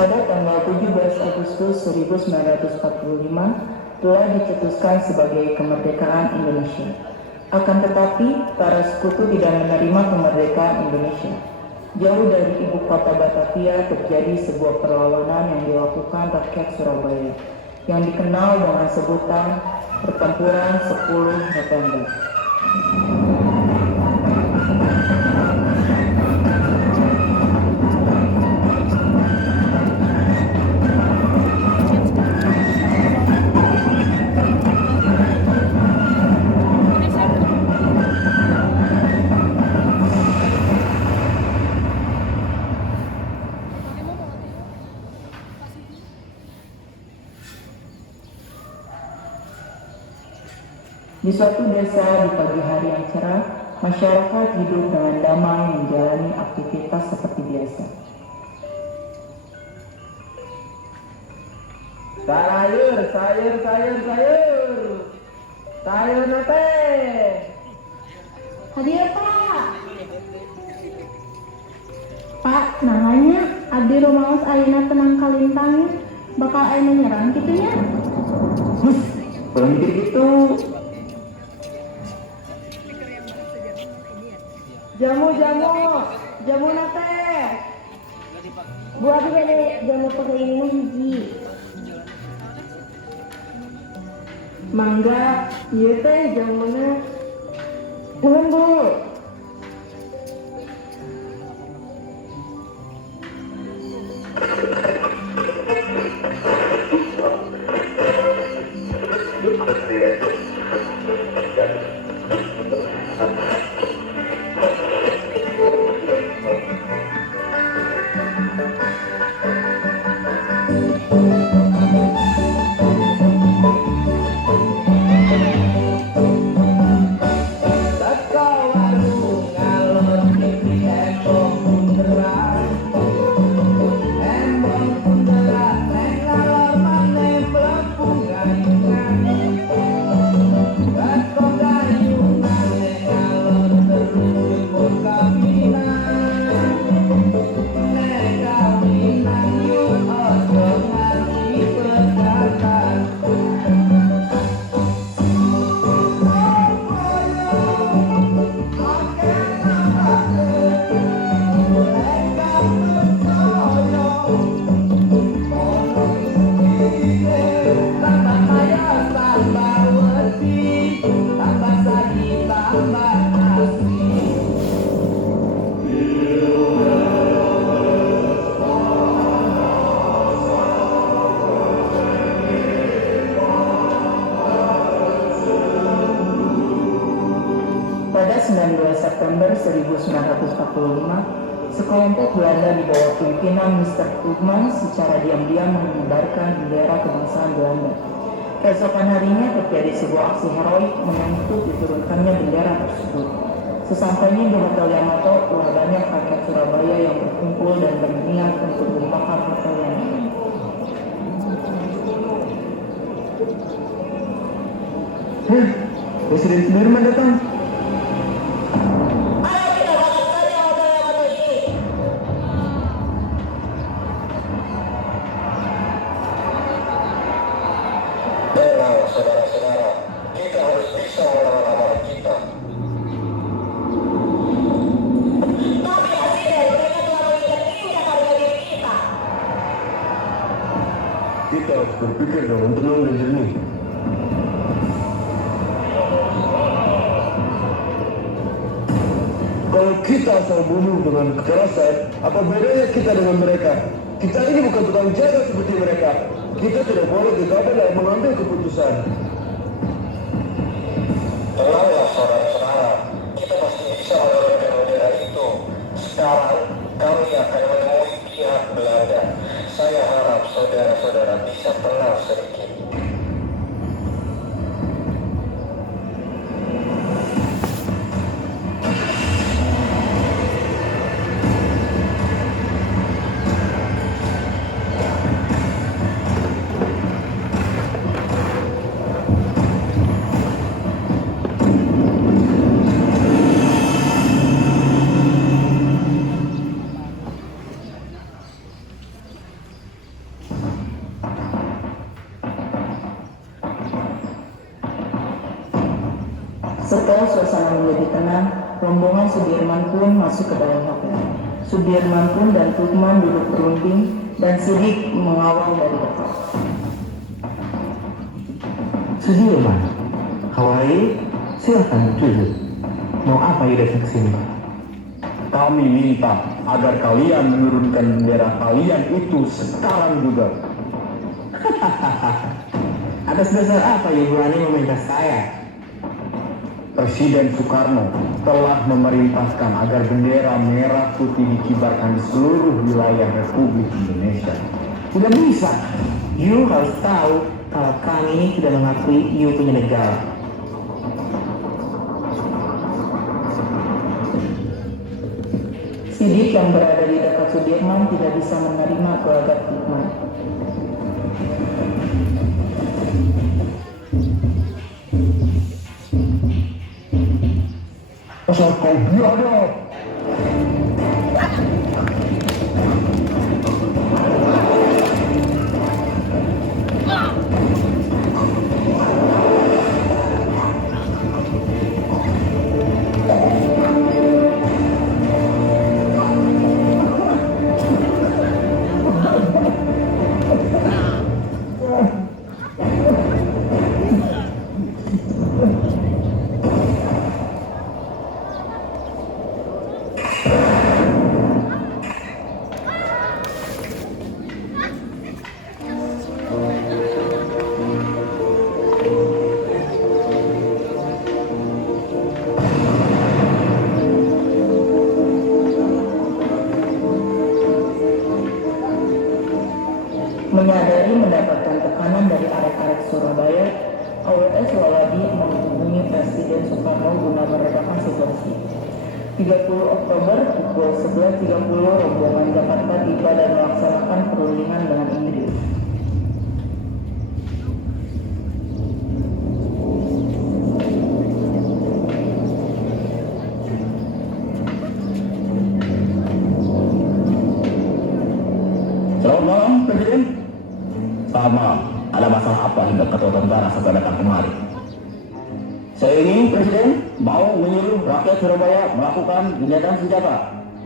pada tanggal 17 Agustus 1945 telah dicetuskan sebagai kemerdekaan Indonesia. Akan tetapi, para sekutu tidak menerima kemerdekaan Indonesia. Jauh dari ibu kota Batavia terjadi sebuah perlawanan yang dilakukan rakyat Surabaya, yang dikenal dengan sebutan Pertempuran 10 November. Di suatu desa di pagi hari yang cerah, masyarakat hidup dengan damai menjalani aktivitas seperti biasa. Sayur nate. Hadir Pak. Pak, nahanya abdi rumaos ayeuna tenang kalintang bakal aya nyerang kitu nya. Belum mikir gitu. Jamu nate. Buat gede jamu pakai ini mah hiji. Mangga, ieu teh jamuna. Nuhun Bu. Pada 19 September 1945, sekelompok Belanda di bawah pimpinan Mr. Koopman secara diam-diam mengibarkan bendera kebangsaan Belanda. Keesokan harinya terjadi sebuah aksi heroik menuntut diturunkannya bendera tersebut. Sesampainya di Hotel Yamato, telah banyak rakyat Surabaya yang berkumpul dan berniat untuk membakar hotel Yamato. Presiden Sudirman datang. Tenang saudara-saudara, kita harus bisa melawan amarah kita. Tapi Presiden, mereka telah menginjak harga diri kita. Kita harus berpikir dengan tenang dan jernih. Kalau kita asal bunuh dengan kekerasan, apa bedanya kita dengan mereka? Kita ini bukan tukang jaga seperti mereka. Kita tidak boleh gegabah dalam mengambil keputusan. Tenanglah saudara-saudara, kita pasti bisa menurunkan bendera itu. Sekarang kami akan menemui pihak Belanda. Saya harap saudara-saudara bisa tenang sedikit. rombongan Sudirman pun masuk ke dalam hotel. Sudirman pun dan Tukman duduk berunding dan Sidik mengawal dari dekat. Sudirman, Hawaii, silakan duduk. Mau apa Ida kesini? Kami minta agar kalian menurunkan bendera kalian itu sekarang juga. Atas dasar apa Ibu Ani meminta saya? Presiden Soekarno telah memerintahkan agar bendera merah putih dikibarkan di seluruh wilayah Republik Indonesia. Tidak bisa. You harus tahu kalau kami ini tidak mengakui you punya negara. Sidik yang berada di dekat Sudirman tidak bisa menerima gelagat Tukman. Asal kau biadab! Menyadari mendapatkan tekanan dari arek-arek Surabaya, AWS Waladi menghubungi Presiden Soekarno guna meredakan situasi. 30 Oktober pukul 11.30 rombongan Jakarta tiba dan melaksanakan perundingan dengan Inggris. Selamat malam, Presiden. Selamat malam. Ada masalah apa hingga ketua tentara sampai datang kemari? Saya ini, Presiden, mau menyuruh rakyat Surabaya melakukan gencatan senjata.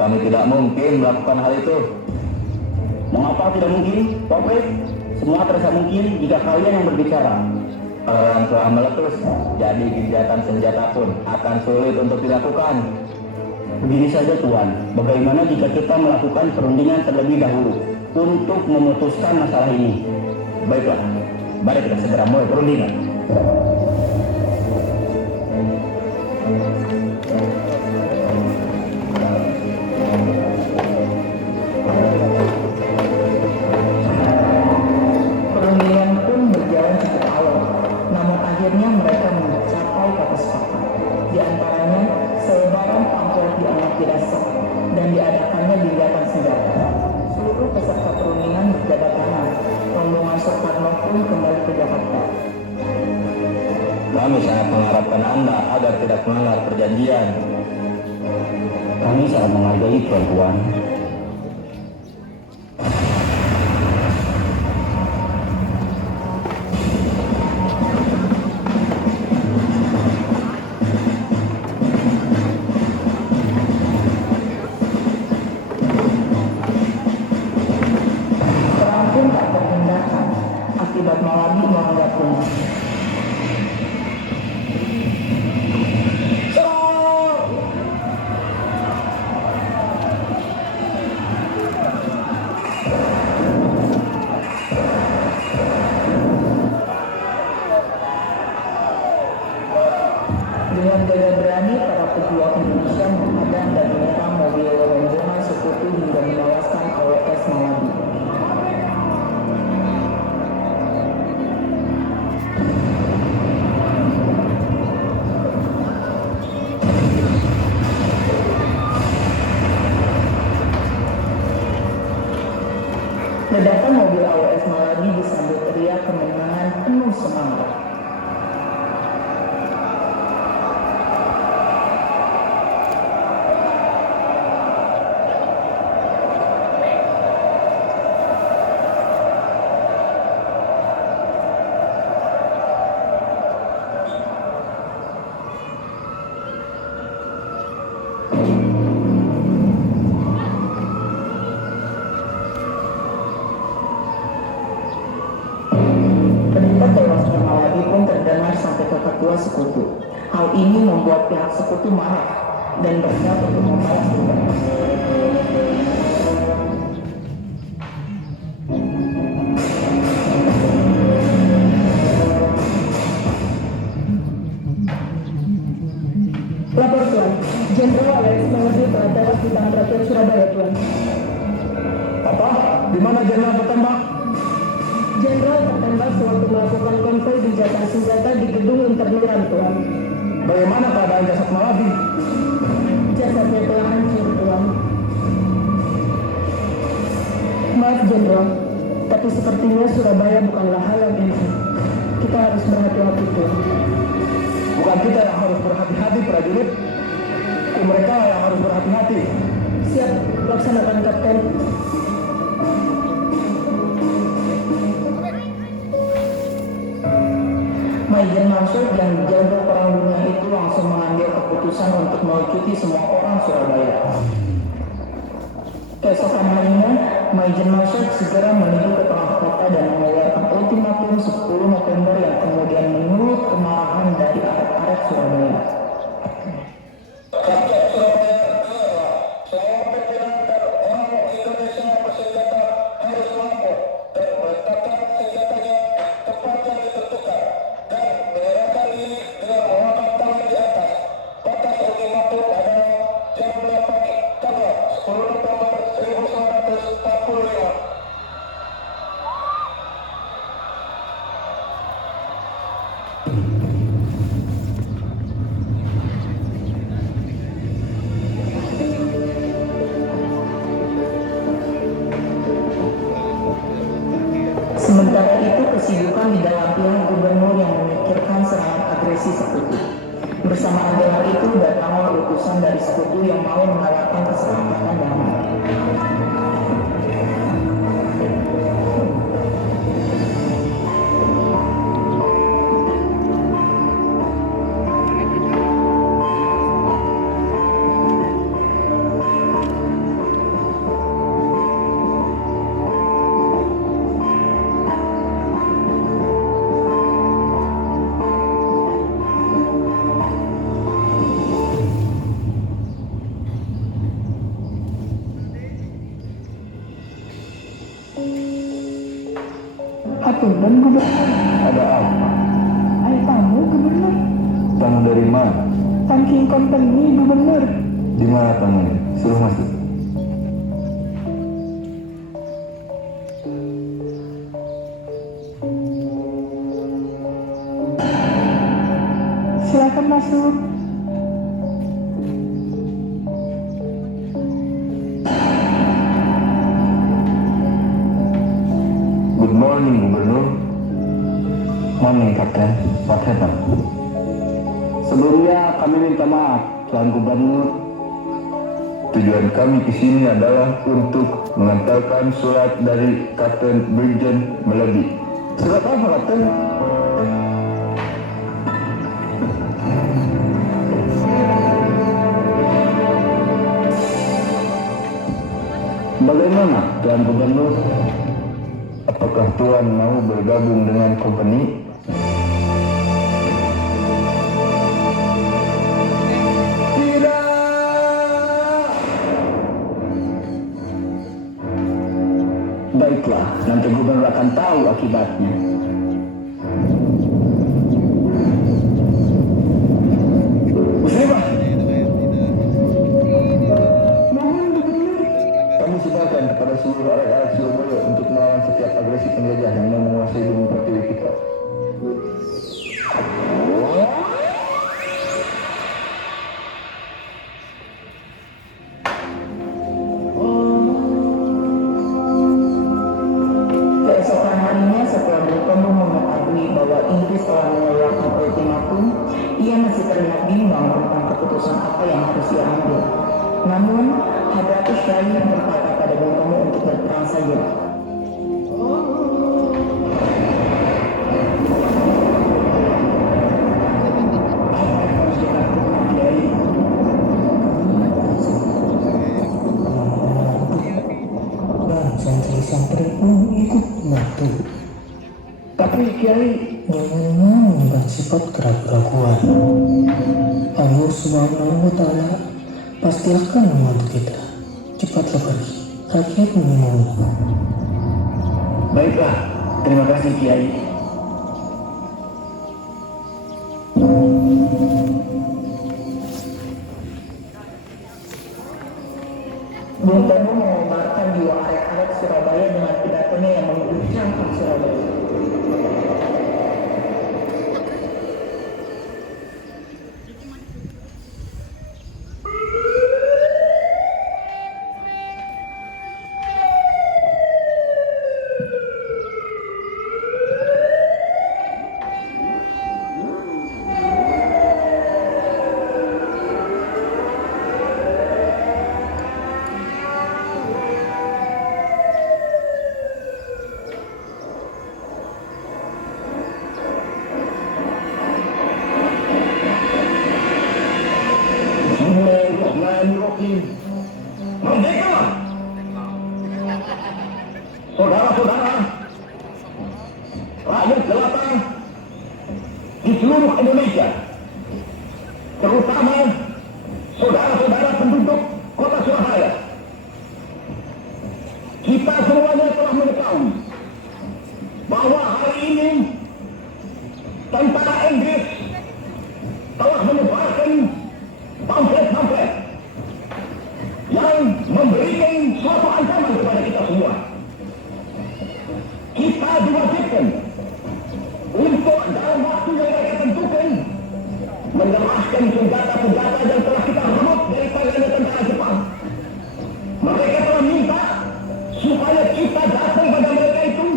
Kami tidak mungkin melakukan hal itu. Mengapa tidak mungkin, Pak? Semua terasa mungkin jika kalian yang berbicara. Kalau yang telah meletus, jadi gencatan senjata pun akan sulit untuk dilakukan. Begini saja, Tuan. Bagaimana jika kita melakukan perundingan terlebih dahulu untuk memutuskan masalah ini? Baiklah, mari kita segera mulai perundingan. Perundingan pun berjalan cukup alot, namun akhirnya mereka mencapai kata sepakat. Di antaranya, selebaran pamflet dianggap tidak sah dan diadakannya gencatan senjata. Seluruh peserta perundingan berjabat tangan. Rombongan Soekarno pun kembali ke Jakarta. Kami sangat mengharapkan Anda agar tidak melanggar perjanjian. Kami sangat menghargai Tuan. Perang pun tak terhindarkan akibat Malabi melanggar kondisi. Dengan gagah berani, para pejuang Indonesia menghadang dan menyerang mobil rombongan sekutu hingga menewaskan AWS Malabi. Ledakan mobil AWS Malabi disambut teriak kemenangan penuh semangat. Berita tewasnya Maladi pun terdengar sampai ke ketua sekutu. Hal ini membuat pihak sekutu marah dan berniat untuk membalas dendam. Lapor Tuan, Jenderal Alex Maladi telah tewas di tangan rakyat Surabaya Tuan. Apa? Di mana jenderal bertembak? Jenderal tertembak sewaktu melakukan konvoi di gencatan senjata di gedung Internuran Tuan. Bagaimana keadaan jasad Maladi? Jasadnya telah hancur Tuan. Maaf Jenderal, tapi sepertinya Surabaya bukanlah hal yang enak. Kita harus berhati-hati Tuan. Bukan kita yang harus berhati-hati, prajurit. Mereka yang harus berhati-hati. Siap, laksanakan Kapten. Majen Mansur yang menjaga perang dunia itu langsung mengambil keputusan untuk melucuti semua orang Surabaya. Keesokan harinya, Majen Mansur segera menuju ke tengah kota dan mengeluarkan ultimatum 10 November yang kemudian menyulut kemarahan dari arek-arek Surabaya. Rakyat Surabaya, dengarlah. Semua pimpinan dan orang Indonesia bersenjata harus melapor dan meletakkan senjatanya di tempat yang ditentukan dan menyerahkan diri dengan mengangkat tangan di atas. Batas ultimatum adalah jam 8 pagi tanggal 10 November 1945. Sementara itu kesibukan di dalam pihak gubernur yang memikirkan serangan agresi sekutu. Bersamaan dengan itu datanglah utusan dari sekutu yang mau menawarkan kesepakatan damai. Hatunten Gubernur. Ada apa? Ada tamu Gubernur. Tamu dari mana? Tanking Company Gubernur. Di mana tamunya? Suruh masuk. Silakan masuk. Good morning, Gubernur. Morning, Kapten. What happened? Sebelumnya kami minta maaf, Tuan Gubernur. Tujuan kami ke sini adalah untuk mengantarkan surat dari Kapten Brigjen Maladi. Surat apa, Kapten? Bagaimana, Tuan Gubernur? Apakah Tuan mau bergabung dengan company? Baiklah, nanti gubernur akan tahu akibatnya. Muslimah, Mohon Gubernur. kami silakan kepada seluruh rakyat Surabaya untuk melawan setiap agresi penjajah yang mau menguasai bumi pertiwi kita. Keesokan harinya setelah Bung Tomo mengetahui bahwa Inggris telah mengeluarkan ultimatum, ia masih terlihat bimbang tentang keputusan apa yang harus ia ambil. Namun, Hadratus Syahid berkata pada Bung Tomo untuk berperang saja. itu. Tapi Kiai jangan mengubah sifat keraguan. Allah Subhanahu wa Ta'ala pasti akan membantu kita. Cepatlah pergi, rakyat menunggu. Baiklah, terima kasih Kiai. Bung Tomo mengomarkan jiwa arek-arek Surabaya dengan pidatonya yang mengguncang Surabaya. Merdeka! Saudara-saudara, rakyat jelata di seluruh Indonesia, terutama saudara-saudara penduduk kota Surabaya, kita semuanya telah mengetahui bahwa hari ini tentara Inggris telah menyebarkan pamflet-pamflet yang memberikan suatu ancaman kepada kita semua. Kita diwajibkan untuk dalam waktu yang mereka tentukan menyerahkan senjata-senjata yang telah kita rebut dari tangannya tentara Jepang. Mereka telah minta supaya kita datang pada mereka itu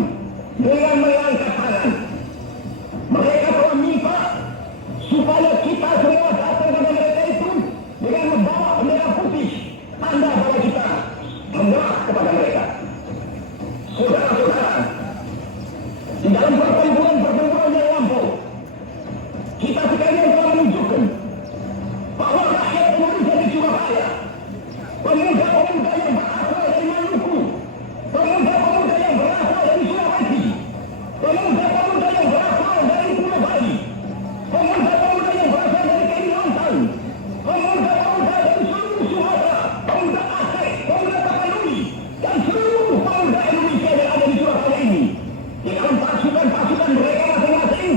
dengan mengangkat tangan. Mereka telah minta supaya kita semua datang pada mereka itu dengan membawa bendera putih, tanda bahwa kita menyerah kepada mereka. Saudara-saudara, di dalam pertempuran yang lampau, kita sekalian telah menunjukkan bahwa rakyat Indonesia di Surabaya, pemuda-pemuda yang berasal dari Maluku, pemuda-pemuda yang berasal dari Sulawesi, pemuda-pemuda yang berasal dari Pulau Bali, pemuda-pemuda yang berasal dari Kalimantan, pemuda-pemuda dari seluruh Sumatera, pemuda Aceh, pemuda Tapanuli, dan seluruh pemuda Indonesia yang ada di Surabaya ini, di dalam pasukan-pasukan mereka masing-masing,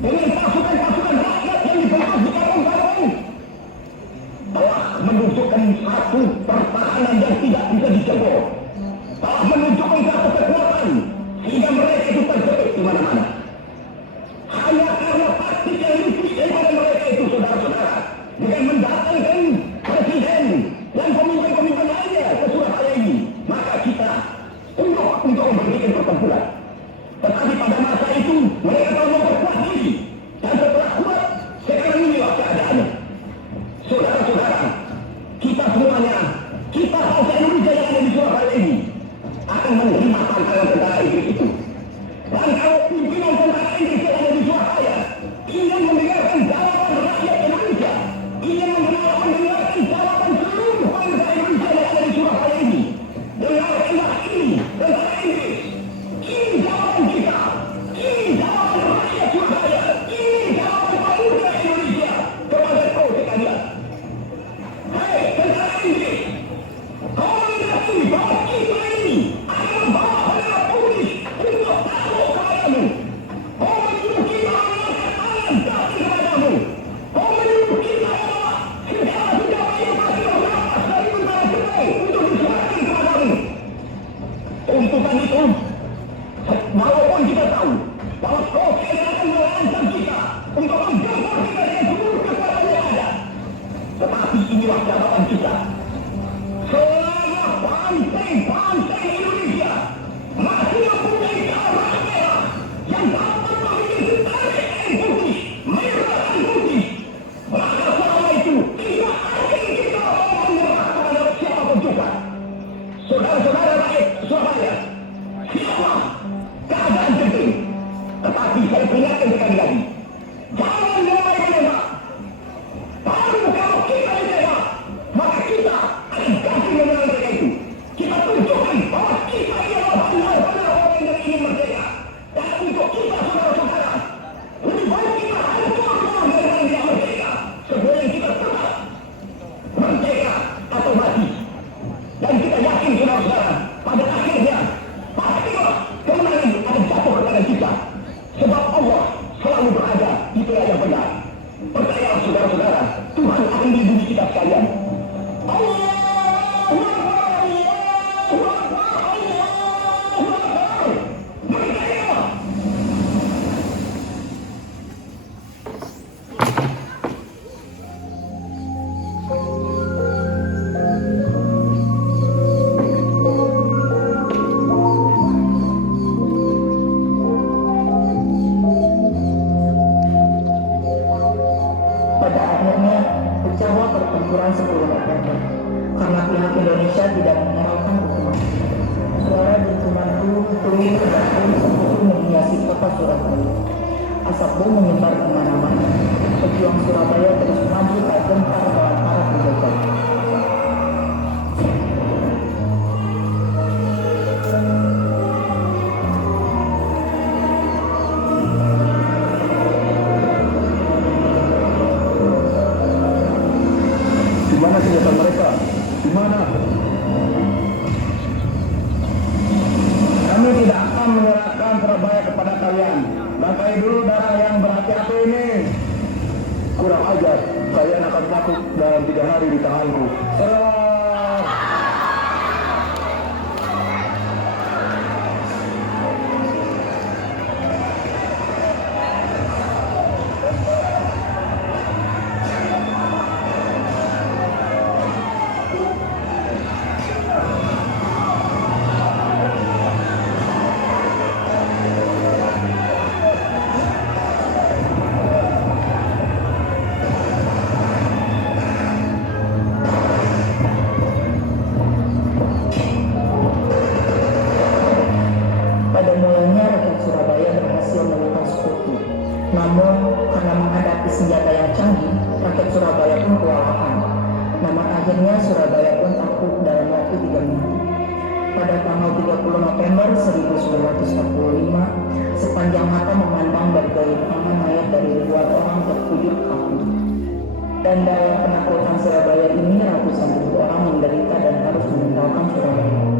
dengan pasukan-pasukan rakyat yang dibentuk di kampung-kampung, telah menunjukkan satu pertahanan yang tidak bisa dijebol, telah menunjukkan satu kekuatan sehingga mereka itu terjepit di mana-mana. Hanya karena taktik yang lupus daripada mereka itu, saudara-saudara, dengan mendatangkan presiden dan pemimpin-pemimpin lainnya ke Surabaya ini, maka kita untuk memberhentikan pertempuran. Tetapi pada masa itu mereka telah memperkuat diri, dan setelah kuat, sekarang inilah keadaannya. Saudara-saudara, kita semuanya, kita bangsa Indonesia yang ada di Surabaya ini akan menerima tantangan tentara Inggris itu. Dan kalau pimpinan tentara Inggris yang ada di Surabaya ingin mendengarkan jawaban rakyat Indonesia, ingin mendengarkan jawaban seluruh bangsa Indonesia yang ada di Surabaya ini, dengarkanlah ini tentara Inggris. Ini jawaban kita, ini jawaban rakyat Surabaya, ini jawaban pemuda Indonesia kepada kau sekalian. Hei tentara Inggris, kau mengerti bahwa kita ini akan membawa bendera putih untuk takut kepadamu. Kau menyuruh kita mengangkat tangan jatuh kepadamu. Kau menyuruh kita membawa segala-segala yang masih bernapas dari tentara Jepang untuk diserahkan kepadamu. Tuntutan itu, walaupun kita tahu bahwa kau sekalian akan mengancam kita untuk menggempur kita dengan seluruh kekuatan yang ada, tetapi inilah jawaban kita. mati. Dan kita yakin saudara-saudara, pada akhirnya pastilah kemenangan akan jatuh kepada kita. Sebab Allah selalu berada di pihak yang benar. Percayalah saudara-saudara, Tuhan akan melindungi kita sekalian. Pada akhirnya pecahlah pertempuran 10 November karena pihak Indonesia tidak menyerahkan hukuman. Suara dentuman tuing dan bom sekutu menghiasi kota Surabaya. Asap bom menyebar kemana-mana. Pejuang Surabaya terus maju tak gentar melawan para penjajah. Di mana senjata mereka? Di mana? Kami tidak akan menyerahkan Surabaya kepada kalian. Bangkai dulu darah yang berhati-hati ini. Kurang ajar, kalian akan takut dalam 3 hari di tanganku. Serang! Pada mulanya rakyat Surabaya berhasil menekan sekutu. Namun karena menghadapi senjata yang canggih, rakyat Surabaya pun kewalahan. Namun akhirnya Surabaya pun takluk dalam waktu 3 minggu. Pada tanggal 30 November 1945, sepanjang mata memandang berbagai tangan mayat dari ribuan orang terkujur kaku. Dan dalam penaklukan Surabaya ini ratusan ribu orang menderita dan harus meninggalkan Surabaya.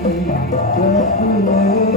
Terima kasih.